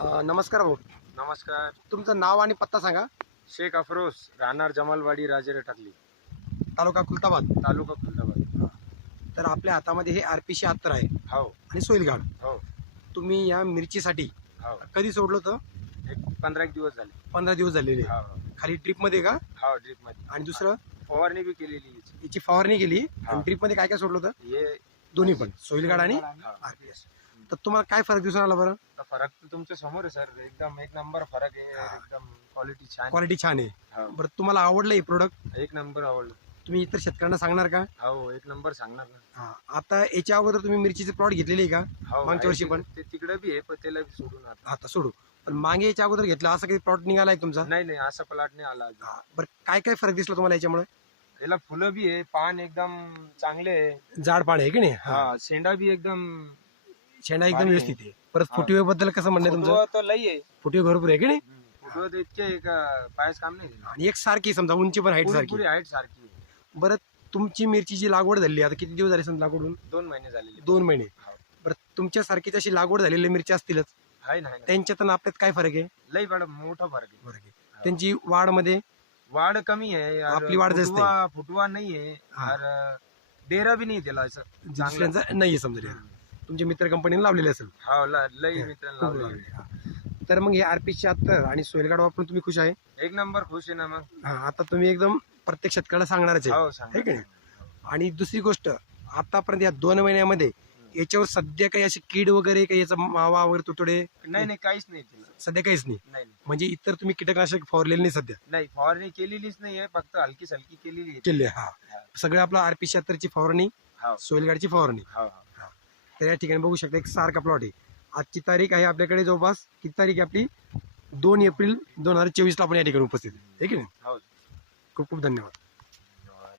अ, नमस्कार भाऊ. नमस्कार. तुमचं नाव आणि पत्ता सांगा. शेख अफरोज राहणार जमालवाडी राजेरे टाकली. तालुका खुलताबाद. तालुका खुलदाबाद तर आपल्या हातामध्ये हे आर पी शहात्तर आहे हो. आणि सोईलगाड हो. तुम्ही या मिरचीसाठी हो. कधी सोडलं होतं? एक पंधरा एक दिवस झाले. पंधरा दिवस झालेले. हो. खाली ड्रीपमध्ये का? हो ड्रीपमध्ये आणि दुसरं? फवारणी बी केलेली याची. याची फवारणी केली. हा. आणि ड्रीपमध्ये काय काय सोडलं होतं? हे दोन्ही पण. सोईलगाड आणि हा. R P S. तर तुम्हाला काय फरक दिसून आला बरं? फरक तर तुमच्यासमोर आहे सर. एकदम एक नंबर फरक आहे एकदम क्वालिटी छान क्वालिटी छान आहे. हो. बरं तुम्हाला आवडलं हे प्रोडक्ट एक नंबर आवडलं. तुम्ही इतर शेतकऱ्यांना सांगणार का? हो एक नंबर सांगणार ना. हा. आता याच्या अगोदर तुम्ही मिरचीचे प्लॉट घेतलेले आहे का? हो मागच्या वर्षी आहे पण? ते तिकडे बी आहे पण त्याला बी सोडून आता. आता सोडू. पण मागे याच्या अगोदर घेतलं असं काही प्लॉट निघालाय तुमचा? नाही नाही असा प्लॉट नाही आला अजून. हा, बरं काय काय फरक दिसला तुम्हाला याच्यामुळे? याला फुलं बी आहे पान एकदम चांगले आहे. जाड पाणी आहे की नाही? हा. हा शेंडा बी एकदम शेंडा एकदम. व्यवस्थित आहे. परत हा. फुटवे बद्दल कसं म्हणणं आहे तुमचं? लई आहे. फुटवे भरपूर आहे की नाही? फुटवं तर इतके आहे का पायच काम नाही. आणि एक सारखी समजा उंची पण हाईट पुरी सारखी पुरी हाईट सारखी आहे. बरं तुमची मिरचीची लागवड झाली आता किती दिवस झाले समजा लागवड होऊन दोन महिने झालेले. दोन महिने. हो. बरं तुमच्या सारखी तशी लागवड झालेली मिरची असतीलच. आहे ना आहे ना. त्यांच्यात आणि आपल्यात काय फरक आहे? लई बड मोठा फरक आहे. फरक आहे. त्यांची वाढमध्ये वाढ कमी आहे. और आपली वाढ जास्त आहे. फुटवा फुटवा नाही आहे. हा. और डेरा बी नाही त्याला असं चांगलं. दुसऱ्यांचा नाही समजा तुमच्या मित्र कंपनीने लावलेले असेल. हा ल- लई मित्रांना खूप लावलं लावलेले, हा. तर मग हे आरपी शहात्तर आणि सोयलगाड वापरून तुम्ही खुश आहे? एक नंबर खुश आहे ना मग. हा आता तुम्ही एकदम प्रत्येक शेतकऱ्याला सांगणारच आहे. हो सांग? आणि दुसरी गोष्ट आतापर्यंत या दोन महिन्यामध्ये याच्यावर सध्या काही अशी कीड वगैरे काही याचा मावा वगैरे तुटडे नाही नाही काहीच नाही तिला सध्या काहीच नाही? नाही नाही. म्हणजे इतर तुम्ही कीटकनाशक फवारलेले नाही सध्या? नाही फवारणी केलेलीच नाहीये फक्त हलकी सलकी केलेली आहे. केले हा. सगळं आपलं आरपी शहात्तरची फवारणी हो. सोयलगाडची फवारणी. हो हो. तर या ठिकाणी बघू शकता एक सारखा प्लॉट आहे. आजची तारीख आहे आपल्याकडे जवळपास किती तारीख आहे आपली? दोन एप्रिल दोन हजार चोवीसला आपण या ठिकाणी उपस्थित आहे. है की नाही? हो. खूप खूप धन्यवाद.